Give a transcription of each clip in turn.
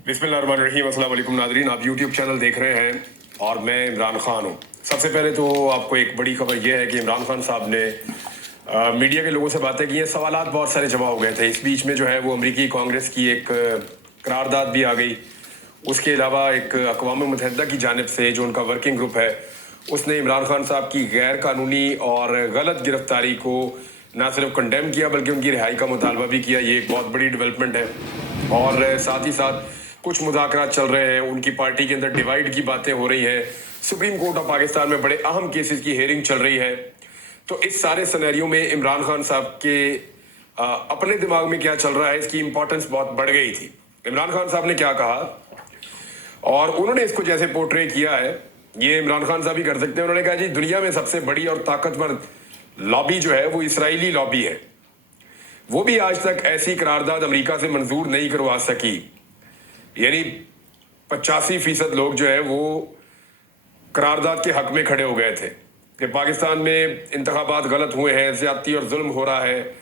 बिस्मिल्लाहिर्रहमानिर्रहीम। अस्सलाम वालेकुम नाज़रीन, आप यूट्यूब चैनल देख रहे हैं और मैं इमरान खान हूँ। सबसे पहले तो आपको एक बड़ी खबर यह है कि इमरान खान साहब ने मीडिया के लोगों से बातें की हैं। सवालात बहुत सारे जमा हो गए थे। इस बीच में जो है वो अमरीकी कांग्रेस की एक करारदाद भी आ गई। उसके अलावा एक अक़वाम मुत्तहिदा की जानिब से जो उनका वर्किंग ग्रुप है उसने इमरान खान साहब की गैर कानूनी और गलत गिरफ्तारी को ना सिर्फ कंडेम किया बल्कि उनकी रिहाई का मुतालबा भी किया। ये एक बहुत बड़ी डेवलपमेंट है। और साथ ही साथ कुछ मुज़ाकरात चल रहे हैं, उनकी पार्टी के अंदर डिवाइड की बातें हो रही हैं। सुप्रीम कोर्ट ऑफ पाकिस्तान में बड़े अहम केसेस की हेयरिंग चल रही है। तो इस सारे सिनेरियो में इमरान खान साहब के अपने दिमाग में क्या चल रहा है, इसकी इंपॉर्टेंस बहुत बढ़ गई थी। इमरान खान साहब ने क्या कहा और उन्होंने इसको जैसे पोर्ट्रे किया है, ये इमरान खान साहब ही कर सकते हैं। उन्होंने कहा जी दुनिया में सबसे बड़ी और ताकतवर लॉबी जो है वो इसराइली लॉबी है। वो भी आज तक ऐसी करारदाद अमेरिका से मंजूर नहीं करवा सकी। यानी 85% लोग जो है वो करारदाद के हक में खड़े हो गए थे कि पाकिस्तान में इंतखाबात गलत हुए हैं, ज़्यादती और जुल्म हो रहा है,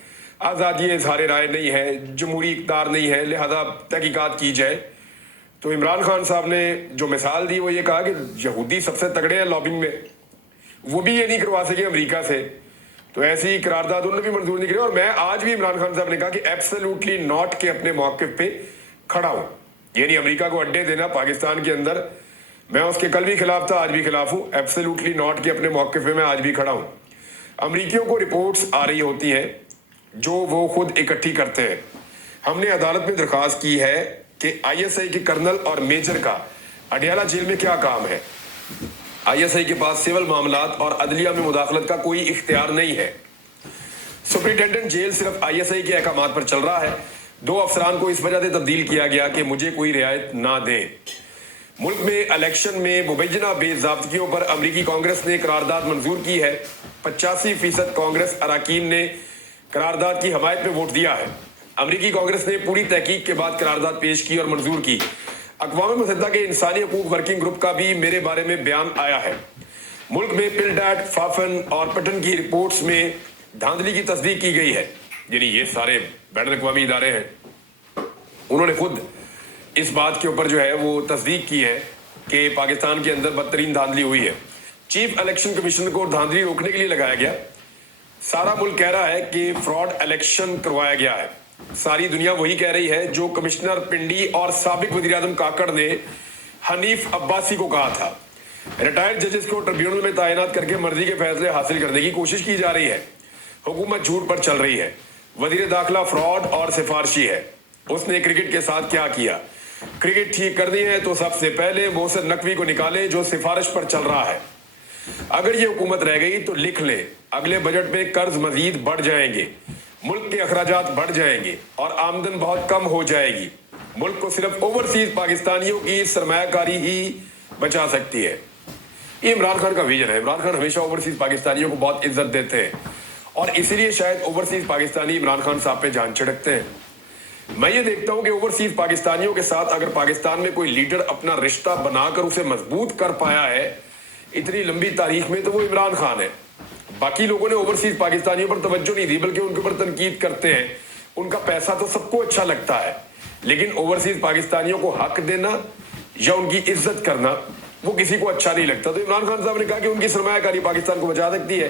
आज़ादी इज़हार राय नहीं है, जमहूरी इक़्तिदार नहीं है, लिहाजा तहकीकात की जाए। तो इमरान खान साहब ने जो मिसाल दी वो ये कहा कि यहूदी सबसे तगड़े हैं लॉबिंग में, वो भी ये नहीं करवा सके अमेरिका से। तो ऐसी करारदाद उन्होंने भी मंजूर नहीं करी। और मैं आज भी इमरान खान साहब ने कहा कि एब्सोल्युटली नॉट के अपने मौक़िफ़ पे खड़ा हूँ। यानी अमेरिका को अड्डे देना पाकिस्तान के अंदर, मैं उसके कल भी खिलाफ था, आज भी खिलाफ हूँ। एब्सोल्युटली नॉट के अपने मौक़िफ़ पे मैं आज भी खड़ा हूँ। अमरीकियों को रिपोर्ट्स आ रही होती हैं जो वो खुद इकट्ठी करते हैं। हमने अदालत में दरख्वास्त की है कि ISI के कर्नल और मेजर का अडयाला जेल में क्या काम है। ISI के पास सिविल मामलात और अदलिया में मुदाखलत का कोई इख्तियार नहीं है। सुप्रिंटेंडेंट जेल सिर्फ ISI के अहकामात पर चल रहा है। 2 अफसरान को इस वजह से तब्दील किया गया कि मुझे कोई रियायत ना दें। मुल्क में इलेक्शन में मुबैना बेज़ाब्तगियों पर अमरीकी कांग्रेस ने करारदाद मंजूर की है। 85% कांग्रेस अरकान ने करारदाद की हमायत में वोट दिया है। अमरीकी कांग्रेस ने पूरी तहकीक के बाद करारदाद पेश की और मंजूर की। अक़वाम मुत्तहिदा के इंसानी हकूक़ वर्किंग ग्रुप का भी मेरे बारे में बयान आया है। मुल्क में पिलडैट, फाफन और पटन की रिपोर्ट्स में धांधली की तस्दीक की गई है। यानी ये सारे बैनुल अक़वामी इदारे हैं, उन्होंने खुद इस बात के ऊपर जो है वो तस्दीक की है कि पाकिस्तान के अंदर बदतरीन धांधली हुई है। चीफ इलेक्शन कमीशन को धांधली रोकने के लिए लगाया गया। सारा मुल्क कह रहा है कि फ्रॉड इलेक्शन करवाया गया है। सारी दुनिया वही कह रही है जो कमिश्नर पिंडी और साबिक वज़ीर-ए-आज़म काकड़ ने हनीफ अब्बासी को कहा था। रिटायर्ड जजेस को ट्रिब्यूनल में तैनात करके मर्जी के फैसले हासिल करने की कोशिश की जा रही है। हुकूमत झूठ पर चल रही है। वज़ीर दाखिला फ्रॉड और सिफारशी है। उसने क्रिकेट के साथ क्या किया? क्रिकेट ठीक करनी है तो सबसे पहले मोहसिन नकवी को निकाले जो सिफारिश पर चल रहा है। अगर ये हुकूमत रह गई तो लिख ले, अगले बजट में कर्ज मजीद बढ़ जाएंगे, मुल्क के अखराजात बढ़ जाएंगे और आमदन बहुत कम हो जाएगी। मुल्क को सिर्फ ओवरसीज पाकिस्तानियों की सरमायाकारी ही बचा सकती है। ये इमरान खान का विजन है। इमरान खान हमेशा ओवरसीज पाकिस्तानियों को बहुत इज्जत देते हैं और इसीलिए शायद ओवरसीज पाकिस्तानी इमरान खान साहब पे जान छिड़कते हैं। मैं ये देखता हूँ कि ओवरसीज पाकिस्तानियों के साथ अगर पाकिस्तान में कोई लीडर अपना रिश्ता बनाकर उसे मजबूत कर पाया है इतनी लंबी तारीख में, तो वो इमरान खान है। बाकी लोगों ने ओवरसीज पाकिस्तानियों पर तवज्जो नहीं दी बल्कि उनके ऊपर तनकीद करते हैं। उनका पैसा तो सबको अच्छा लगता है, लेकिन ओवरसीज पाकिस्तानियों को हक देना या उनकी इज्जत करना वो किसी को अच्छा नहीं लगता। तो इमरान खान साहब ने कहा कि उनकी सरमायाकारी पाकिस्तान को बचा सकती है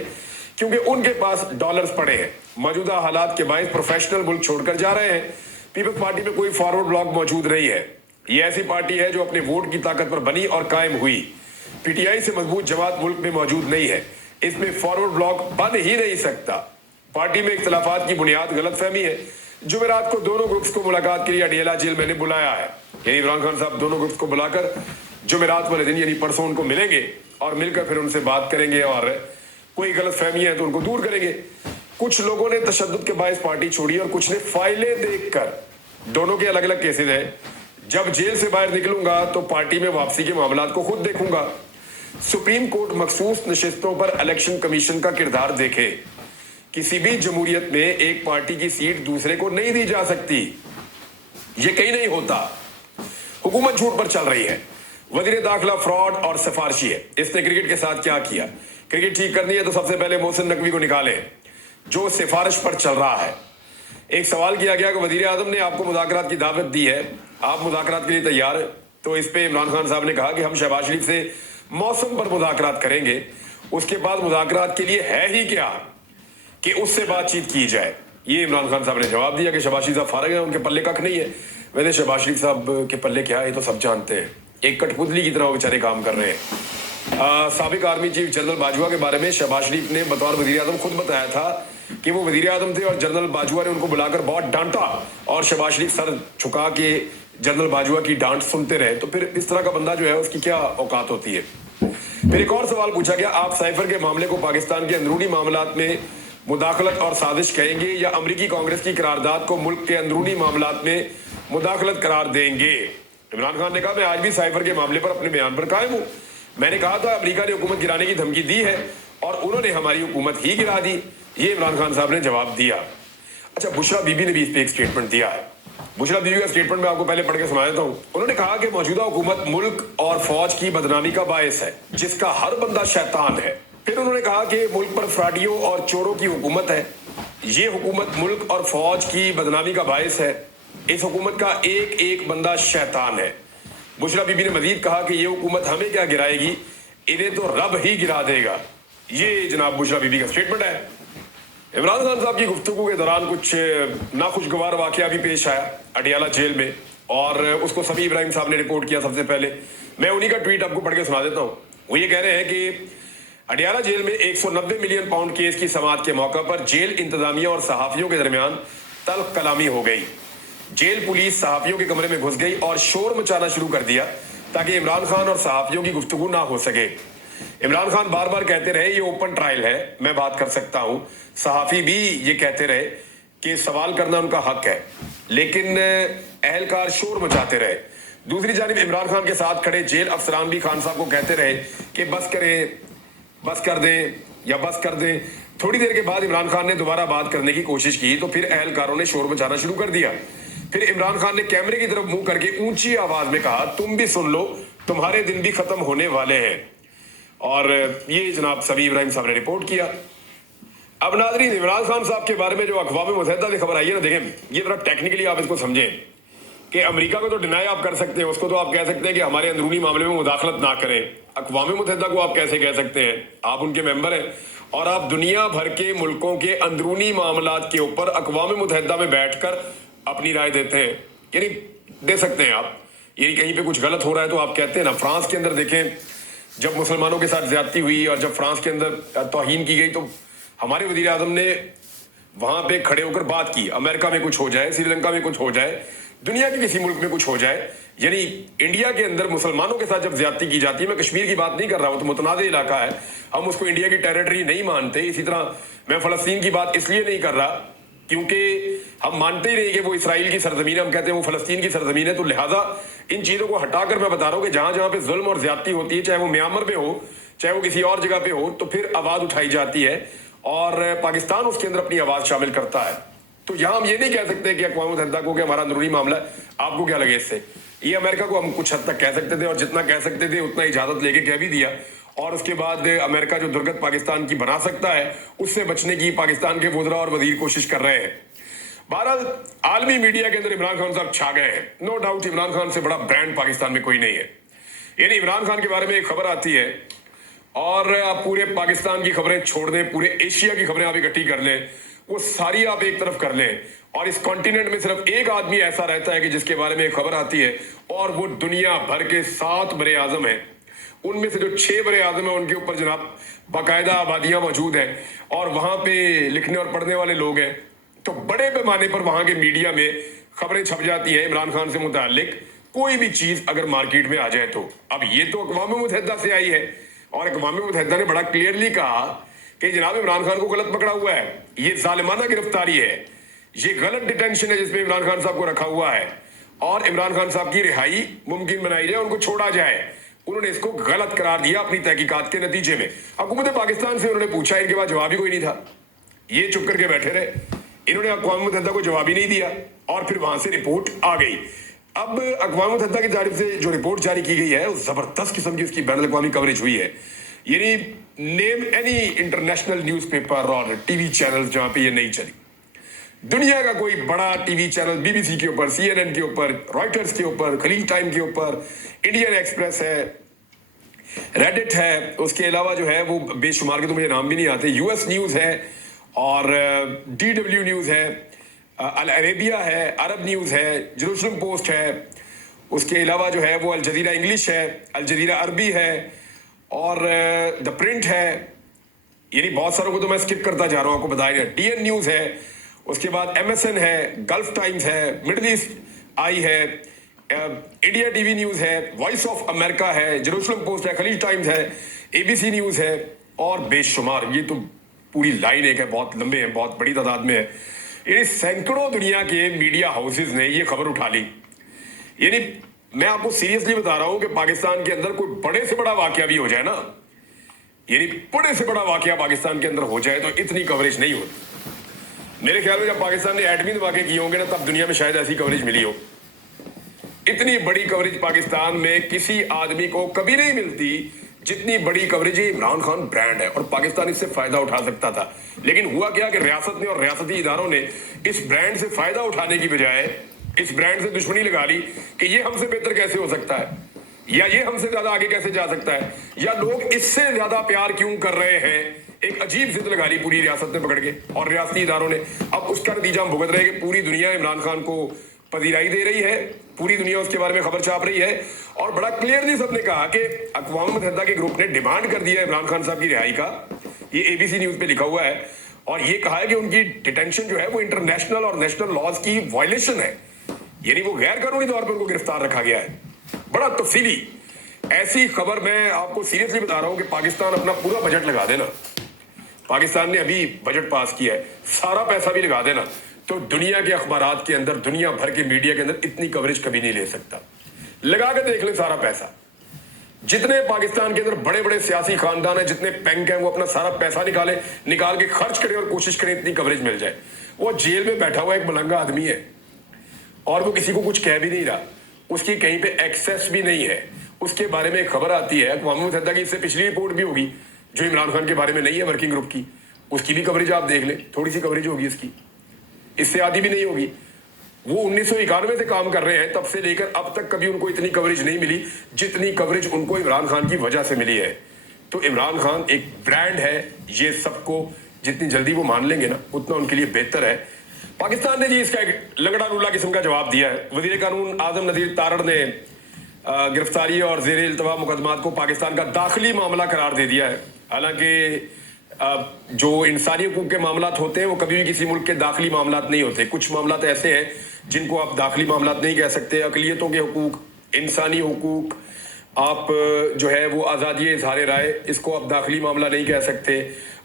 क्योंकि उनके पास डॉलर्स पड़े हैं। मौजूदा हालात के बायस प्रोफेशनल मुल्क छोड़कर जा रहे हैं। पीपल्स पार्टी में कोई फॉरवर्ड ब्लॉक मौजूद नहीं है। ये ऐसी पार्टी है जो अपने वोट की ताकत पर बनी और कायम हुई। PTI से मजबूत जमात मुल्क में मौजूद नहीं है। इसमें फॉरवर्ड ब्लॉक बन ही नहीं सकता। पार्टी में इख्तलाफात की बुनियाद गलत फहमी है। जुमेरात को दोनों ग्रुप्स को मुलाकात के लिए अडयाला जेल मैंने बुलाया है। यानी इमरान खान साहब दोनों ग्रुप्स को बुलाकर जुमेरात वाले दिन यानी परसों उनको मिलेंगे और मिलकर फिर उनसे बात करेंगे और कोई गलत फहमी है तो उनको दूर करेंगे। कुछ लोगों ने तशद्दुद के बायस पार्टी छोड़ी और कुछ ने फाइलें देखकर, दोनों के अलग अलग केसेस हैं। जब जेल से बाहर निकलूंगा तो पार्टी में वापसी के मामलात को खुद देखूंगा। सुप्रीम कोर्ट मखसूस नशिस्तों पर इलेक्शन कमीशन का किरदार देखे। किसी भी जमहूरियत में एक पार्टी की सीट दूसरे को नहीं दी जा सकती, ये कहीं नहीं होता। हुकूमत झूठ पर चल रही है। वज़ीर दाखिला फ्रॉड और सिफारशी है। इसने क्रिकेट के साथ क्या किया? क्रिकेट ठीक करनी है तो सबसे पहले मोहसिन नकवी को निकाले जो सिफारिश पर चल रहा है। एक सवाल किया गया कि वजीर आजम ने आपको मुज़ाकरात की दावत दी है, आप मुज़ाकरात के लिए तैयार हैं? तो इस पे इमरान खान साहब ने कहा कि हम शहबाज शरीफ से मौसम पर मुज़ाकरात करेंगे, उसके बाद मुज़ाकरात के लिए है ही क्या कि उससे बातचीत की जाए। ये इमरान खान साहब ने जवाब दिया कि शहबाज शरीफ साहब फारग हैं, उनके पल्ले कख नहीं है। वैसे शहबाज शरीफ साहब के पल्ले क्या है ये तो सब जानते हैं, एक कठपुतली की तरह वो बेचारे काम कर रहे हैं। साबिक आर्मी चीफ जनरल बाजवा के बारे में शहबाज शरीफ ने बतौर वजीर आजम खुद बताया था कि वो वजीर आजम थे और जनरल बाजवा ने उनको बुलाकर बहुत डांटा और शहबाज शरीफ सर झुका के जनरल बाजवा की डांट सुनते रहे। तो फिर इस तरह का बंदा जो है उसकी क्या औकात होती है। फिर एक और सवाल पूछा गया, आप साइफर के मामले को पाकिस्तान के अंदरूनी मामलात में मुदाखलत और साजिश कहेंगे या अमरीकी कांग्रेस की करारदाद को मुल्क के अंदरूनी मामलात में मुदाखलत करार देंगे। इमरान खान ने कहा, मैं आज भी साइफर के मामले पर अपने बयान पर कायम हूं। मैंने कहा था अमेरिका ने हुकूमत गिराने की धमकी दी है और उन्होंने हमारी हुकूमत ही गिरा दी। ये इमरान खान साहब ने जवाब दिया। अच्छा, बुशरा बीबी ने भी इस पे एक स्टेटमेंट दिया है। बुशरा बीबी का स्टेटमेंट मैं आपको पहले पढ़ के सुना देता हूं। उन्होंने कहा कि मौजूदा हुकूमत मुल्क और फौज की बदनामी का बायस है, जिसका हर बंदा शैतान है। फिर उन्होंने कहा कि मुल्क पर फ्राडियों और चोरों की हुकूमत है। ये हुकूमत मुल्क और फौज की बदनामी का बायस है। इस हुकूमत का एक एक बंदा शैतान है। बुशरा बीबी ने मजीद कहा कि ये हुकूमत हमें क्या गिराएगी, इन्हें तो रब ही गिरा देगा। ये जनाब बुशरा बीबी का स्टेटमेंट है। इमरान खान साहब की गुफ्तगू के दौरान कुछ नाखुशगवार वाकया भी पेश आया अडियाला जेल में, और उसको समी इब्राहिम साहब ने रिपोर्ट किया। सबसे पहले मैं उन्हीं का ट्वीट आपको पढ़ के सुना देता हूँ। वो ये कह रहे हैं कि अडियाला जेल में 190 मिलियन पाउंड केस की समाअत के मौका पर जेल इंतजामिया और सहाफियों के दरमियान तल्ख कलामी हो गई। जेल पुलिस सहाफियों के कमरे में घुस गई और शोर मचाना शुरू कर दिया ताकि इमरान खान और सहाफियों की गुफ्तगू ना हो सके। इमरान खान बार बार कहते रहे ये ओपन ट्रायल है, मैं बात कर सकता हूं। सहाफी भी ये कहते रहे कि सवाल करना उनका हक है, लेकिन अहलकार शोर मचाते रहे। दूसरी जानिब इमरान खान के साथ खड़े जेल अफसरान भी खान साहब को कहते रहे कि बस करें, बस कर दें या बस कर दें। थोड़ी देर के बाद इमरान खान ने दोबारा बात करने की कोशिश की तो फिर अहलकारों ने शोर मचाना शुरू कर दिया। फिर इमरान खान ने कैमरे की तरफ मुंह करके ऊंची आवाज में कहा, तुम भी सुन लो, तुम्हारे दिन भी खत्म होने वाले हैं। और ये जनाब समी इब्राहिम साहब ने रिपोर्ट किया। अब नाज़रीन, इमरान खान साहब के बारे में जो अक़वाम मुत्तहिदा से खबर आई है ना, देखें ये तरफ टेक्निकली आप इसको समझें कि अमेरिका को तो डिनाई आप कर सकते हैं, उसको तो आप कह सकते हैं कि हमारे अंदरूनी मामले में मुदाखलत ना करें। अक़वाम मुत्तहिदा को आप कैसे कह सकते हैं, आप उनके मेंबर हैं और आप दुनिया भर के मुल्कों के अंदरूनी मामलात के ऊपर अक़वाम मुत्तहिदा में बैठकर अपनी राय देते हैं, यानी दे सकते हैं आप। यानी कहीं पे कुछ गलत हो रहा है तो आप कहते हैं ना। फ्रांस के अंदर देखें, जब मुसलमानों के साथ ज्यादती हुई और जब फ्रांस के अंदर तौहीन की गई तो हमारे वजीर आजम ने वहां पे खड़े होकर बात की। अमेरिका में कुछ हो जाए, श्रीलंका में कुछ हो जाए, दुनिया के किसी मुल्क में कुछ हो जाए, यानी इंडिया के अंदर मुसलमानों के साथ जब ज्यादती की जाती है, मैं कश्मीर की बात नहीं कर रहा हूं, तो मुतनाज़ इलाका है, हम उसको इंडिया की टेरिटरी नहीं मानते। इसी तरह मैं फलस्तीन की बात इसलिए नहीं कर रहा क्योंकि हम मानते ही नहीं कि वो इसराइल की सरजमीन है, हम कहते हैं वो फलस्तीन की सरजमीन है। तो लिहाजा इन चीज़ों को हटाकर मैं बता रहा हूँ कि जहाँ जहाँ पे जुल्म और ज्यादती होती है, चाहे वो म्यांमार में हो, चाहे वो किसी और जगह पे हो, तो फिर आवाज़ उठाई जाती है और पाकिस्तान उसके अंदर अपनी आवाज़ शामिल करता है। तो यहाँ हम ये नहीं कह सकते कि अक़वाम मुत्तहिदा को कि हमारा अंदरूनी मामला है, आपको क्या लगे इससे। ये अमेरिका को हम कुछ हद तक कह सकते थे और जितना कह सकते थे उतना इजाज़त लेके कह भी दिया, और उसके बाद अमेरिका जो दुर्गत पाकिस्तान की बना सकता है उससे बचने की पाकिस्तान के वज़रा और वजीर कोशिश कर रहे हैं। बहरहाल आलमी मीडिया के अंदर इमरान खान साहब छा गए हैं। नो डाउट इमरान खान से बड़ा ब्रांड पाकिस्तान में कोई नहीं है। यानी इमरान खान के बारे में एक खबर आती है और आप पूरे पाकिस्तान की खबरें छोड़ दें, पूरे एशिया की खबरें आप इकट्ठी कर लें, वो सारी आप एक तरफ कर लें, और इस कॉन्टिनेंट में सिर्फ एक आदमी ऐसा रहता है कि जिसके बारे में एक खबर आती है और वो दुनिया भर के 7 बड़े आजम हैं। उनमें से जो 6 बड़े आजम हैं उनके ऊपर जनाब बाकायदा आबादियां मौजूद हैं और वहां पे लिखने और पढ़ने वाले लोग हैं। तो बड़े पैमाने पर वहां के मीडिया में खबरें छप जाती हैं इमरान खान से मुताल्लिक कोई भी चीज अगर मार्केट में आ जाए तो। अब ये तो अक़वाम मुत्तहिदा से आई है और अक़वाम मुत्तहिदा ने बड़ा क्लियरली कहा कि जनाब इमरान खान को गलत पकड़ा हुआ है, ये जालिमाना गिरफ्तारी है, ये गलत डिटेंशन है जिसमें इमरान खान साहब को रखा हुआ है और इमरान खान साहब की रिहाई मुमकिन बनाई जाए, उनको छोड़ा जाए। उन्होंने इसको गलत करार दिया अपनी तहकीकात के नतीजे में। हुकूमत पाकिस्तान से उन्होंने पूछा, इनके पास जवाब ही कोई नहीं था, ये चुप करके बैठे रहे, इन्होंने अक़वाम मुत्तहिदा को जवाब ही नहीं दिया और फिर वहां से रिपोर्ट आ गई। अब अक़वाम मुत्तहिदा की जानिब से जो रिपोर्ट जारी की गई है वो जबरदस्त किस्म की उसकी बैनुल अक़वामी कवरेज हुई है। यानी नेम एनी इंटरनेशनल न्यूज़पेपर और टीवी चैनल जहां पे ये नहीं चली। दुनिया का कोई बड़ा टीवी चैनल बीबीसी के ऊपर, CNN के ऊपर, रॉयटर्स के ऊपर, खलीज टाइम के ऊपर, इंडियन एक्सप्रेस है, रेडिट है, उसके अलावा जो है वो बेशुमार के तो मुझे नाम भी नहीं आते, यूएस न्यूज़ है और DW न्यूज़ है, अल अरेबिया है, अरब न्यूज़ है, जेरूसलम पोस्ट है, उसके अलावा जो है वो अल जज़ीरा इंग्लिश है, अल जज़ीरा अरबी है और द प्रिंट है। यानी बहुत सारों को तो मैं स्किप करता जा रहा हूँ, आपको बताया गया। DN न्यूज़ है, उसके बाद MSN है, गल्फ टाइम्स है, मिडल ईस्ट आई है, इंडिया टीवी न्यूज़ है, वॉइस ऑफ अमेरिका है, जेरूसलम पोस्ट है, खलीज टाइम्स है, ABC न्यूज़ है और बेशुमार। ये तो पूरी लाइन एक है, बहुत लंबे हैं, बहुत बड़ी तादाद में है। यानी सैकड़ों दुनिया के मीडिया हाउसेज ने ये खबर उठा ली। यानी मैं आपको सीरियसली बता रहा हूं कि पाकिस्तान के अंदर कोई बड़े से बड़ा वाकया भी हो जाए ना, यानी बड़े से बड़ा वाकया पाकिस्तान के अंदर हो जाए तो इतनी कवरेज नहीं होती। मेरे ख्याल में जब पाकिस्तान ने एटमी धमाके किए होंगे ना, तब दुनिया में शायद ऐसी कवरेज मिली हो। इतनी बड़ी कवरेज पाकिस्तान में किसी आदमी को कभी नहीं मिलती जितनी बड़ी कवरेज इमरान खान ब्रांड है, और पाकिस्तान इससे फायदा उठा सकता था। लेकिन हुआ क्या कि रियासत ने और रियासती इदारों ने इस ब्रांड से फायदा उठाने की बजाय इस ब्रांड से दुश्मनी लगा ली कि ये हमसे बेहतर कैसे हो सकता है, या ये हमसे ज्यादा आगे कैसे जा सकता है, या लोग इससे ज्यादा प्यार क्यों कर रहे हैं। एक अजीब जिद लगा ली पूरी रियासत ने पकड़ के और रियासती इदारों ने। अब उसका नतीजा हम भुगत रहे हैं कि पूरी दुनिया इमरान खान को पजीराई दे रही है, पूरी दुनिया उसके बारे में खबर छाप रही है, और बड़ा क्लियरली सबने कहा कि अक़वाम मुत्तहिदा के ग्रुप ने डिमांड कर दिया इमरान खान साहब की रिहाई का। ये ABC न्यूज़ पे लिखा हुआ है, और ये कहा है कि उनकी डिटेंशन जो है वो इंटरनेशनल और नेशनल लॉज की वायलेशन है, यानी वो गैर कानूनी तौर पर उनको गिरफ्तार रखा गया है। बड़ा तफसीली ऐसी खबर मैं आपको सीरियसली बता रहा हूं कि पाकिस्तान अपना पूरा बजट लगा देना, पाकिस्तान ने अभी बजट पास किया है, सारा पैसा भी लगा देना, तो दुनिया के अखबारात के अंदर, दुनिया भर के मीडिया के अंदर इतनी कवरेज कभी नहीं ले सकता। लगा के देख ले सारा पैसा। जितने पाकिस्तान के अंदर बड़े बड़े सियासी खानदान है, जितने बैंक हैं, वो अपना सारा पैसा निकाल के खर्च करें और कोशिश करें इतनी कवरेज मिल जाए। वो जेल में बैठा हुआ एक मलंगा आदमी है और वो किसी को कुछ कह भी नहीं रहा, उसकी कहीं पे एक्सेस भी नहीं है। उसके बारे में एक खबर आती है अक़वाम मुत्तहिदा की, इससे पिछली रिपोर्ट भी होगी जो इमरान खान के बारे में नहीं है वर्किंग ग्रुप की, उसकी भी कवरेज आप देख लें, थोड़ी सी कवरेज होगी इसकी, इससे आधी भी नहीं होगी। वो 1991 से काम कर रहे हैं, तब से लेकर अब तक कभी उनको इतनी कवरेज नहीं मिली जितनी कवरेज उनको इमरान खान की वजह से मिली है। तो इमरान खान एक ब्रांड है, ये सबको जितनी जल्दी वो मान लेंगे ना उतना उनके लिए बेहतर है। पाकिस्तान ने जी इसका एक लंगड़ा लूला किस्म का जवाब दिया है। वजीर कानून आजम नज़ीर तारड़ ने गिरफ्तारी और ज़ेर इल्तवा मुकदमात को पाकिस्तान का दाखिली मामला करार दे दिया है। हालांकि जो इंसानी हुकूक के मामलात होते हैं वो कभी भी किसी मुल्क के दाखिली मामलात नहीं होते। कुछ मामलात ऐसे हैं जिनको आप दाखिली मामलात नहीं कह सकते। अक़लियतों के हुकूक, इंसानी हुकूक, आप जो है वो आज़ादी इज़हार राय, इसको आप दाखिली मामला नहीं कह सकते।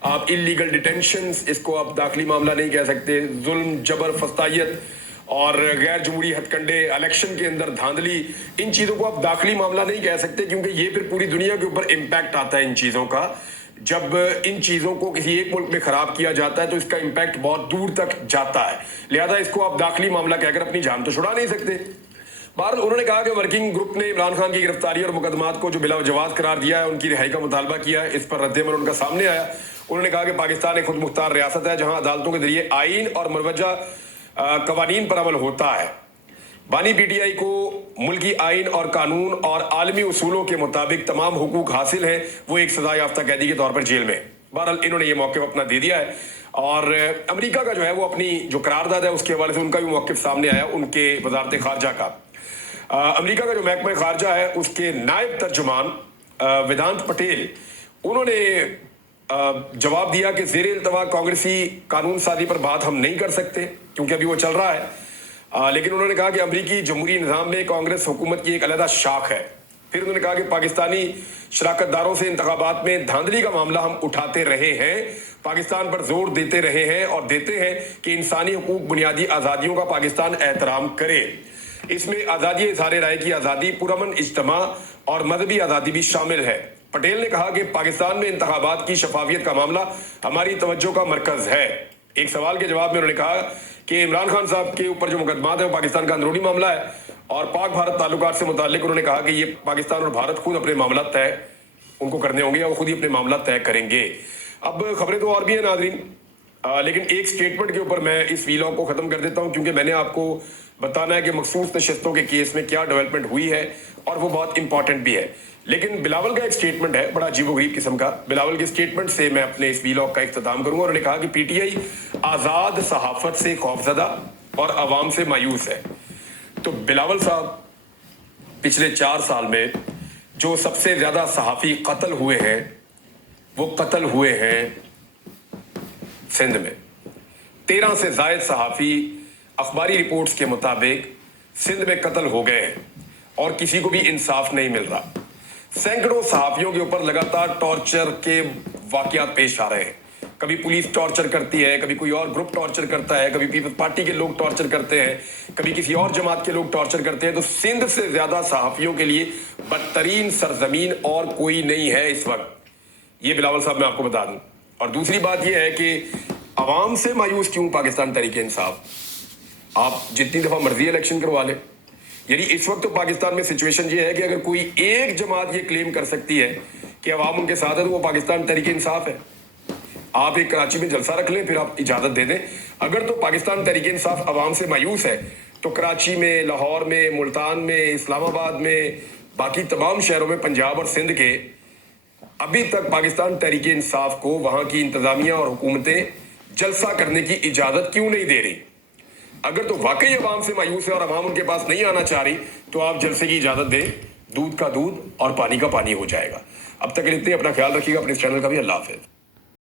आप इलीगल डिटेंशंस, इसको आप दाखिली मामला नहीं कह सकते। जुल्म, जबर, फस्तायत और गैर जमहूरी हथकंडे, इलेक्शन के अंदर धांधली, इन चीज़ों को आप दाखिली मामला नहीं कह सकते, क्योंकि ये फिर पूरी दुनिया के ऊपर इम्पैक्ट आता है इन चीज़ों का। जब इन चीज़ों को किसी एक मुल्क में ख़राब किया जाता है तो इसका इम्पैक्ट बहुत दूर तक जाता है, लिहाजा इसको आप दाखिली मामला कहकर अपनी जान तो छुड़ा नहीं सकते। बहरहाल उन्होंने कहा कि वर्किंग ग्रुप ने इमरान खान की गिरफ्तारी और मुकदमात को जो बिला जवाज़ करार दिया है, उनकी रिहाई का मुतालबा किया है। इस पर रद्द-ए-अमल उनका सामने आया। उन्होंने कहा कि पाकिस्तान एक खुद मुख्तार रियासत है जहाँ अदालतों के जरिए आइन और मुरवजा कवानीन पर अमल होता है। बानी PTI को मुल्की आइन और कानून और आलमी उसूलों के मुताबिक तमाम हुकूक हासिल हैं, वो एक सजा याफ्ता कैदी के तौर पर जेल में। बहरहाल इन्होंने ये मौक़िफ़ अपना दे दिया है, और अमेरिका का जो है वो अपनी जो करारदाद है उसके हवाले से उनका भी मौक़िफ़ सामने आया, उनके वज़ारत ख़ारजा का। अमेरिका का जो महकमा ख़ारजा है उसके नायब तर्जुमान वेदांत पटेल, उन्होंने जवाब दिया कि ज़ेर इल्तवा कांग्रेसी कानून साजी पर बात हम नहीं कर सकते क्योंकि अभी वो चल रहा है। लेकिन उन्होंने कहा कि अमरीकी जमहूरी निज़ाम में कांग्रेस हुकूमत की एक अलहदा शाख है। फिर उन्होंने कहा कि पाकिस्तानी शराकतदारों से इंतखाबात में धांधली का मामला हम उठाते रहे हैं, पाकिस्तान पर जोर देते रहे हैं और देते हैं कि इंसानी हुकूक, बुनियादी आज़ादियों का पाकिस्तान एहतराम करे। इसमें आज़ादी इज़हार राय की आज़ादी, पुरअमन इज्तिमा और मजहबी आज़ादी भी शामिल है। पटेल ने कहा कि पाकिस्तान में इंतखाबात की शफाफियत का मामला हमारी तवज्जो का मरकज़ है। एक सवाल के जवाब में उन्होंने कहा कि इमरान खान साहब के ऊपर जो मुकदमात है वो पाकिस्तान का अंदरूनी मामला है, और पाक भारत ताल्लुकात से मुताल्लिक उन्होंने कहा कि ये पाकिस्तान और भारत खुद अपने मामला तय उनको करने होंगे या वो खुद ही अपने मामला तय करेंगे। अब खबरें तो और भी हैं नाज़रीन। लेकिन एक स्टेटमेंट के ऊपर मैं इस वीलॉग को ख़त्म कर देता हूं, क्योंकि मैंने आपको बताना है कि मखसूस नशस्तों के केस में क्या डेवलपमेंट हुई है और वो बहुत इंपॉर्टेंट भी है। लेकिन बिलावल का एक स्टेटमेंट है बड़ा अजीबोगरीब किस्म का। बिलावल के स्टेटमेंट से मैं अपने इस वीलॉग का इख्तिताम करूंगा। उन्होंने कहा कि पीटीआई आज़ाद सहाफत से खौफजदा और अवाम से मायूस है। तो बिलावल साहब, पिछले 4 साल में जो सबसे ज़्यादा सहाफ़ी कत्ल हुए हैं वो कत्ल हुए हैं सिंध में। 13 से ज़ायद सहाफ़ी अखबारी रिपोर्ट्स के मुताबिक सिंध में कत्ल हो गए हैं और किसी को भी इंसाफ नहीं मिल रहा। सैकड़ों सहाफ़ियों के ऊपर लगातार टॉर्चर के वाक़यात पेश आ रहे हैं। कभी पुलिस टॉर्चर करती है, कभी कोई और ग्रुप टॉर्चर करता है, कभी पीपल्स पार्टी के लोग टॉर्चर करते हैं, कभी किसी और जमात के लोग टॉर्चर करते हैं। तो सिंध से ज़्यादा सहाफ़ियों के लिए बदतरीन सरजमीन और कोई नहीं है इस वक्त। ये बिलावल साहब मैं आपको बता दूं। और दूसरी बात यह है कि अवाम से मायूस क्यों पाकिस्तान तहरीक इंसाफ? आप जितनी दफ़ा मर्जी इलेक्शन करवा लें, यानी इस वक्त तो पाकिस्तान में सिचुएशन ये है कि अगर कोई एक जमात ये क्लेम कर सकती है कि अवाम उनके साथ है तो वो पाकिस्तान तहरीक इंसाफ है। आप एक कराची में जलसा रख लें, फिर आप इजाज़त दे दें। अगर तो पाकिस्तान तहरीक इंसाफ अवाम से मायूस है तो कराची में, लाहौर में, मुल्तान में, इस्लामाबाद में, बाकी तमाम शहरों में, पंजाब और सिंध के, अभी तक पाकिस्तान तहरीक इंसाफ को वहाँ की इंतज़ामिया और हुकूमतें जलसा करने की इजाज़त क्यों नहीं दे रही? अगर तो वाकई अवाम से मायूस है और अवाम उनके पास नहीं आना चाह रही तो आप जलसे की इजाज़त दें, दूध का दूध और पानी का पानी हो जाएगा। अब तक के लिए इतने, अपना ख्याल रखिएगा, अपने इस चैनल का भी। अल्लाह हाफ़िज़।